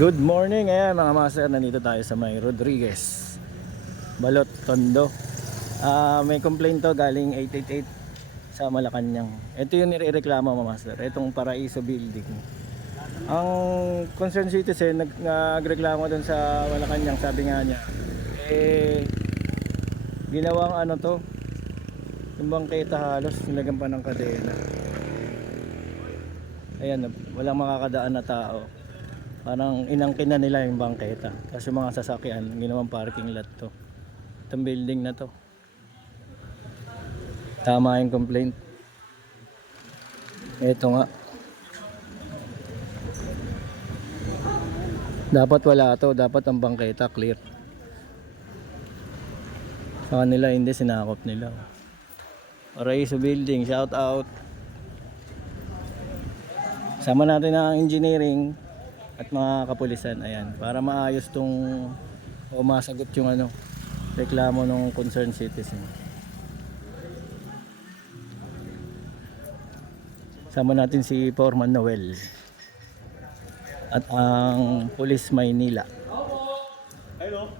Good morning, ayan mga master, nandito tayo sa may Rodriguez Balot, Tondo. May complaint to galing 888 sa Malacanang. Ito yung nirereklamo mga master, itong Paraiso building. Ang concerned citizen nagreklamo dun sa Malacanang, sabi nga niya ginawang ano to, yung bangketa halos nilagyan pa ng kadena. Ayan, walang makakadaan na tao. Parang inangkin na nila yung bangketa kasi mga sasakyan ginawang parking lot to, itong building na to. Tama yung complaint. Ito nga, dapat wala to, dapat ang bangketa clear. Sa kanila hindi, sinakop nila. Paraiso building, shout out. Sama natin ang engineering at mga kapulisan, ayan, para maayos tong o masagot yung ano, reklamo ng concerned citizen. Sama natin si Foreman Noel at ang Police Maynila. Hello.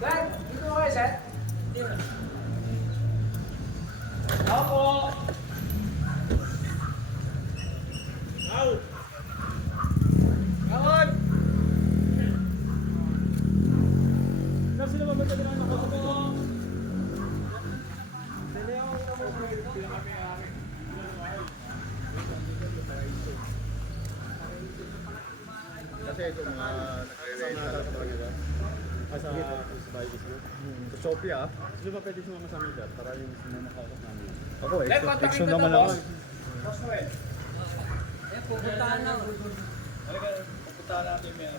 Sir, dito ko kayo, sir? Opo. Out. Out. Nasa naman ba tayo na ako? Dali ako Kasi ito mga nakakasama sa pagkita. Sa Baybis mo. Sa Shopee Sino ba pwede sumama sa amin dyan? Para yung sumamakakot namin. Ako Exo naman ako. pupuntahan na. Pupuntahan natin yan.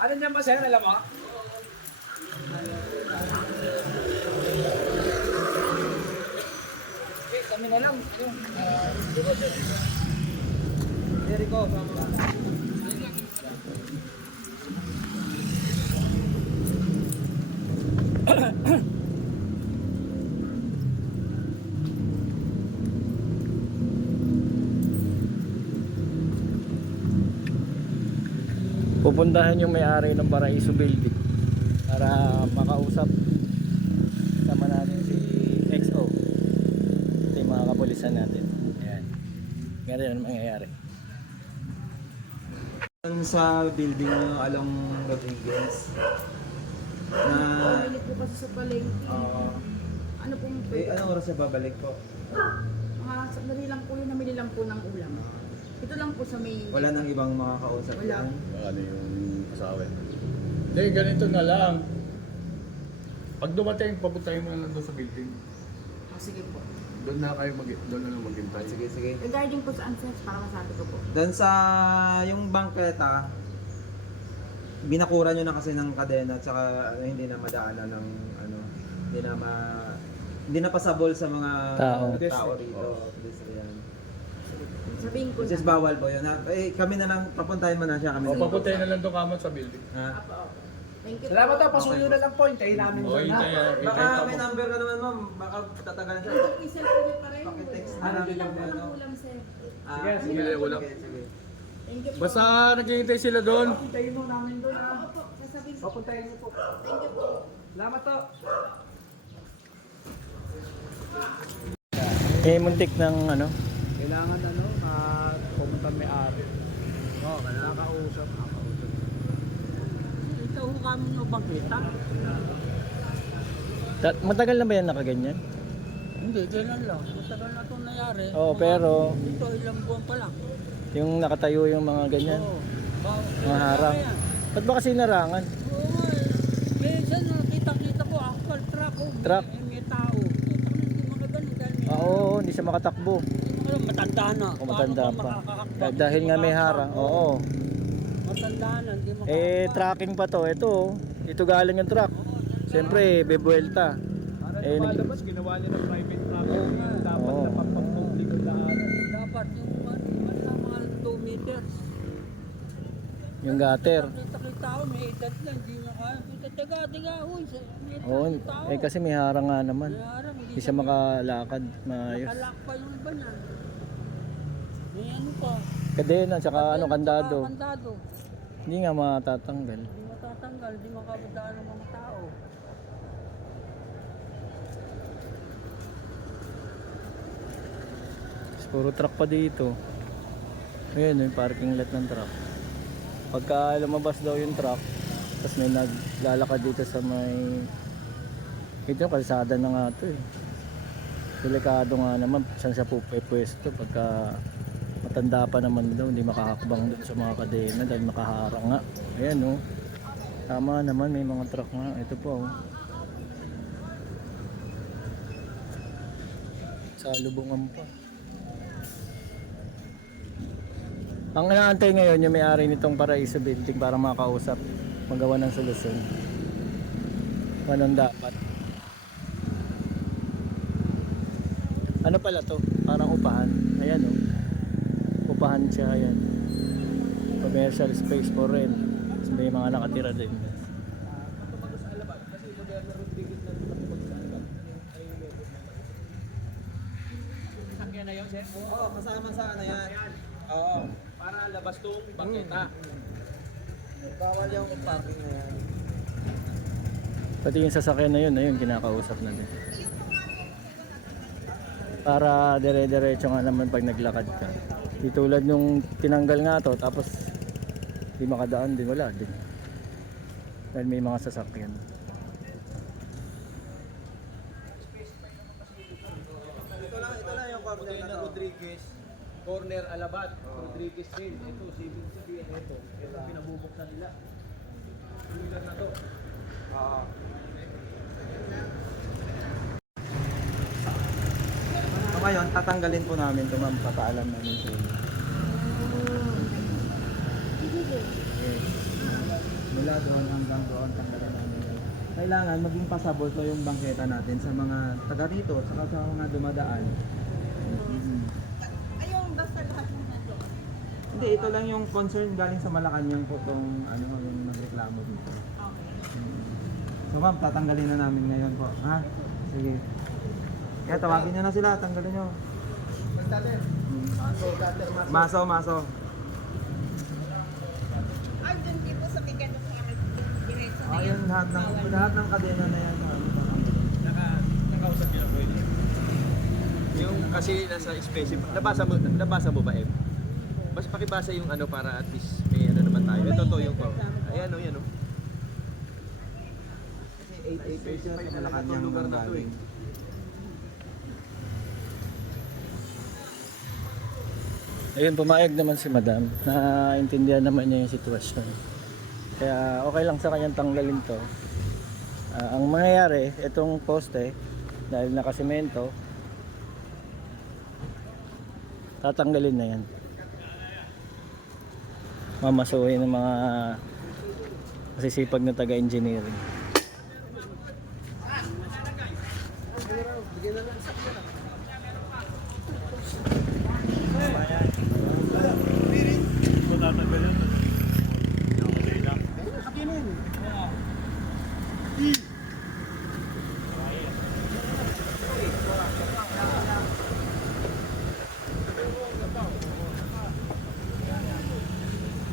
Ano niyan ba, sir? Alam mo? Okay, kami na lang. Jericho, Pupuntahan yung may-ari ng Paraiso building para makausap. Sama natin si XO, ito yung mga kapulisan natin. Ayan, ganyan ang mangyayari sa building ng Along Rodriguez na Bumili po kasi sa palengke. Ano pong anong oras na babalik po? mga sandali lang po yun, namili lang po ng ulam. Ito lang po sa may... Wala nang ibang makakausap. Wala. Ano yung asawa? Hindi, ganito na lang. Pag dumating, papuntahin mo na lang doon sa building. Sige po. Doon na lang maghintay. Sige. Regarding po sa answers, para masabi ko po. Doon sa yung bangketa, binakura nyo na kasi ng kadena at saka hindi na madaanan ng hindi na pasabol sa mga tao rito. Pedestrian. Sabihin ko Which is na. bawal po yun. Kami na lang, papuntahin mo na siya. Kami O, na lang. papuntahin na lang doon kamot sa building. Ha? Apo. Thank you Salamat po. po, pasuyo na lang po. Hintayin namin O, doon na. Baka may number ka naman ma'am, baka tatagalan siya. Ito, i-cellphone niyo pa rin. Pakitext na Namili lang lang po ano. ng ulam, sir. Sige, sige, wala. Sige. Thank you po. Basta naghihintay sila doon. Hintayin mo namin doon. Opo, sasabihin ko. Papuntayin niyo po. Thank you po. Salamat po. muntik ng ano. Kailangan pumunta may-ari. Oo, nakakausap. Ito ho kami nyo bangkita. Matagal na ba yan nakaganyan? Hindi, kailan lang. Matagal na itong nangyari. Oo, pero Ito, ilang buwan pa lang. yung nakatayo yung mga ganyan, mga harang. Ba't ba kasi narangan? Oo nga eh. Minsan nakita-kita ko, actual truck. Truck? May tao. Kita ko na hindi makagaling dahil may Oo, hindi siya makatakbo. matanda na. O matanda Paano pa. makakakakbang? Dahil nga may harang. Oo. tandaan, hindi mo Tracking pa to. Ito, dito galing yung truck. Siyempre, bebuelta. Para Eh, lumalabas, ginawa niya ng private property. Dapat Oo. na pampang-public ang lahat. dapat yung mga 2 meters. Yung gutter. Kita ko, may edad na, hindi na kaya. Tiga, huy. Oo, kasi may harang nga naman. Mayarang, Hindi siya makalakad maayos. Nakalak pa yung iba niyan. May ano pa. Kadena, tsaka kandado. Kandado. Hindi nga matatanggal. Hindi matatanggal, hindi makabadaan ng mga tao. Puro truck pa dito. Ayan yung parking lot ng truck. Pagka lumabas daw yung truck, tapos may naglalakad dito sa may... Ito yung kalsada na nga ito eh. Delikado nga naman saan siya pupwesto pagka matanda pa naman daw, hindi makahakbang dun sa mga kadena dahil nakaharang nga. Ayan oh. Tama naman, may mga truck nga. Ito po oh. Sa lubungan pa. Ang inaantay ngayon yung may-ari nitong Paraiso Building para makausap, magawa ng solusyon. Anong dapat? Ano pala to? Parang upahan. Ayan oh. Upahan siya, ayan. Commercial space for rent. Tapos may mga nakatira din. Sakyan na yun, sir. Oo, kasama sa ano yan. Oo. Para labas tong bangketa. Bawal yung parking na yan. Pati yung sasakyan na yun, ayun, kinakausap na din. Para dire-diretso nga naman pag naglakad ka. Di tulad nung tinanggal nga to, tapos di makadaan din, wala din. Dahil may mga sasakyan. Ito lang yung corner na to. Rodriguez, corner Alabat, Rodriguez Trail. Ito, civil sabihin ito. Ito pinabubuksan nila. Lugar na to. Oo. So ngayon, tatanggalin po namin ito ma'am, papaalam namin sa inyo. Yes. Mula doon hanggang doon, tanggalin namin yun. Kailangan maging pasabot to yung bangketa natin sa mga taga rito, saka sa mga dumadaan. Ayun, basta lahat ng nando. Hindi, ito lang yung concern galing sa Malacanang po itong ano, yung nagreklamo dito. Okay. So ma'am, tatanggalin na namin ngayon po. Ha? Sige. Kaya tawagin nyo na sila, tanggalin nyo. Maso. Ay, dun din po sa bigyan ng parang diretso na Ayun, lahat ng kadena na yan. Nakausap niyo na po yun. Yung kasi nasa specific, nabasa mo ba, Em? Mas pakibasa yung ano para at least may ano naman tayo. Ito to yung ayan o, yan o. Kasi 8 acres yun sa Itong Malacanang lugar na to eh. galing. Ayun, pumayag naman si madam. Naintindihan naman niya yung sitwasyon. Kaya okay lang sa kanyang tanggalin to. Ang mangyayari, itong poste, dahil nakasemento, tatanggalin na yan. Mamasuhin ng mga masisipag na taga-engineering.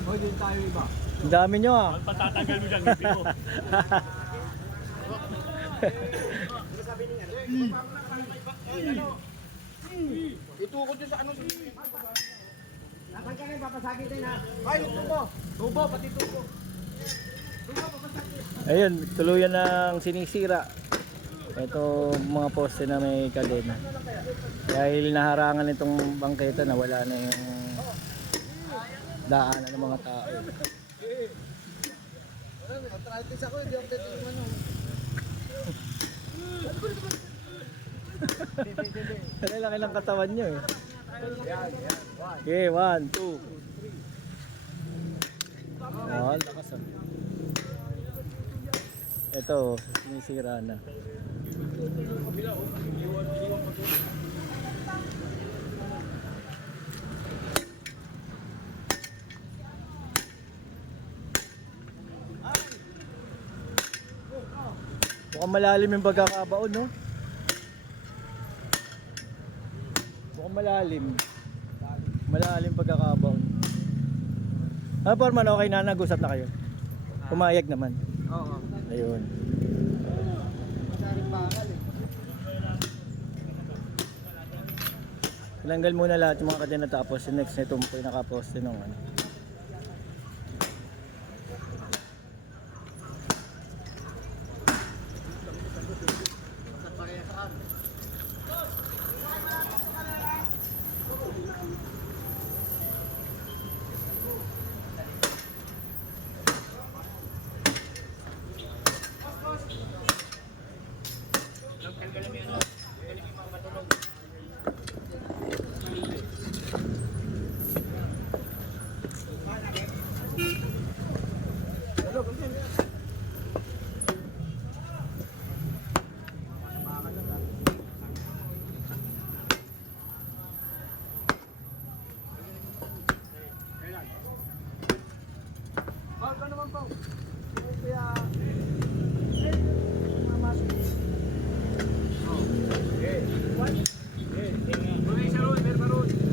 Hoy, din tayo iba. Ang dami nyo ah. Patatanggal mo dyan, hindi ko. Itukod yun sa ano. Dapat ka rin, papasagin din ha. Ay, yung tubo. Tubo, pati tubo. Ayun, tuluyan ng sinisira. Ito mga poste na may kadena. Dahil naharangan itong bangketa na wala na yung daanan ng mga tao. Arthritis ako, hindi ako dito yung ano. Lalaki ng katawan nyo eh. Okay, 1, 2. Lakas ah. Ito, sinisira na. Mukhang malalim yung pagkakabaon, no? Mukhang malalim. Malalim pagkakabaon. Ah, Foreman, okay na, nag-usap na kayo. Pumayag naman. Oo. Ayun. Tinanggal muna lahat yung mga kadena tapos yung next nito po yung nakaposte nung ano.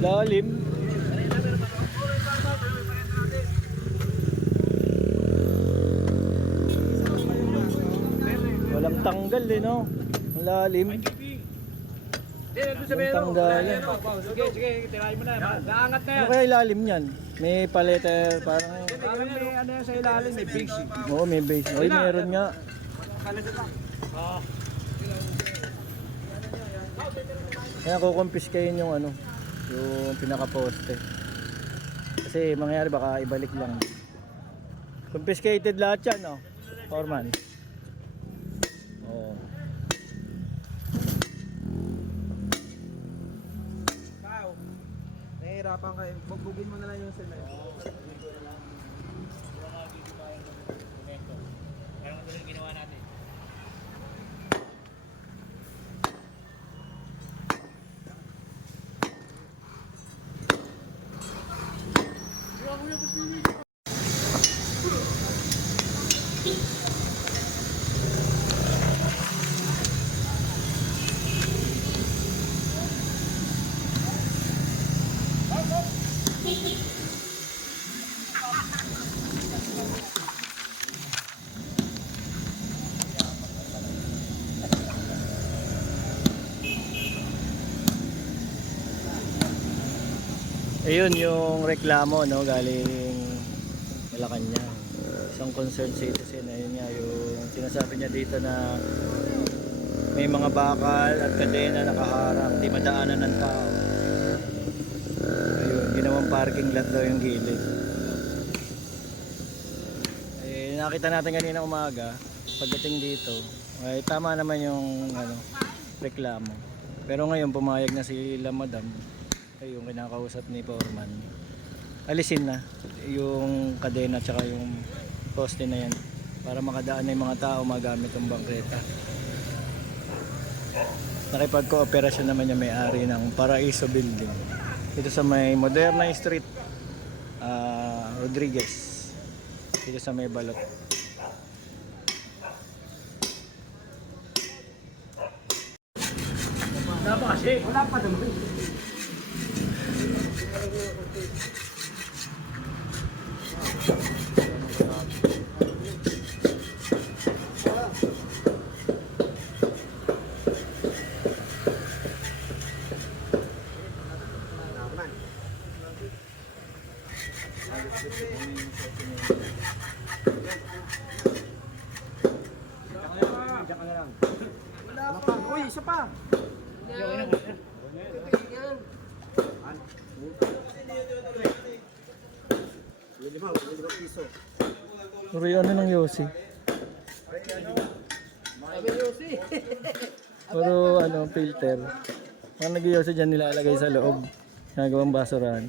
Lalim. Walang tanggal eh, no? Ang lalim. Walang tanggal. Sige, sige, tirahin mo na. Daangat na Ano kaya ilalim niyan? May palete, parang... Parang may ano yan sa ilalim, may base. Oo, may base. Oy, meron nga. Kaya kukumpiskayin yung ano, yung pinaka-poste. Kasi mangyari baka ibalik lang. Confiscated lahat yan, no? Foreman. Oo. Nahihirapan kayo. Bugbugin mo na lang yung sila. Ayun yung reklamo, no, galing Malacanang. Isang concerned citizen, ayun nga yung sinasabi niya dito na may mga bakal at kadena nakaharang, di madaanan ng tao. Ayun, ginawang parking lot daw yung gilid. Eh, nakita natin kanina umaga, pagdating dito, ay tama naman yung ano, reklamo. Pero ngayon pumayag na sila madam, ay yung kinakausap ni Foreman. Alisin na yung kadena tsaka yung poste na yan para makadaan na yung mga tao magamit ang bangketa. Nakipag-kooperasyon naman yung may-ari ng Paraiso Building dito sa may Moderna Street, Rodriguez, dito sa may Balot. Wala pa naman. Uy, isa pa. Pero yung ano ng Yossi? Pero ano, filter. Ang nag-Yossi dyan nilalagay sa loob. Nagawang basurahan.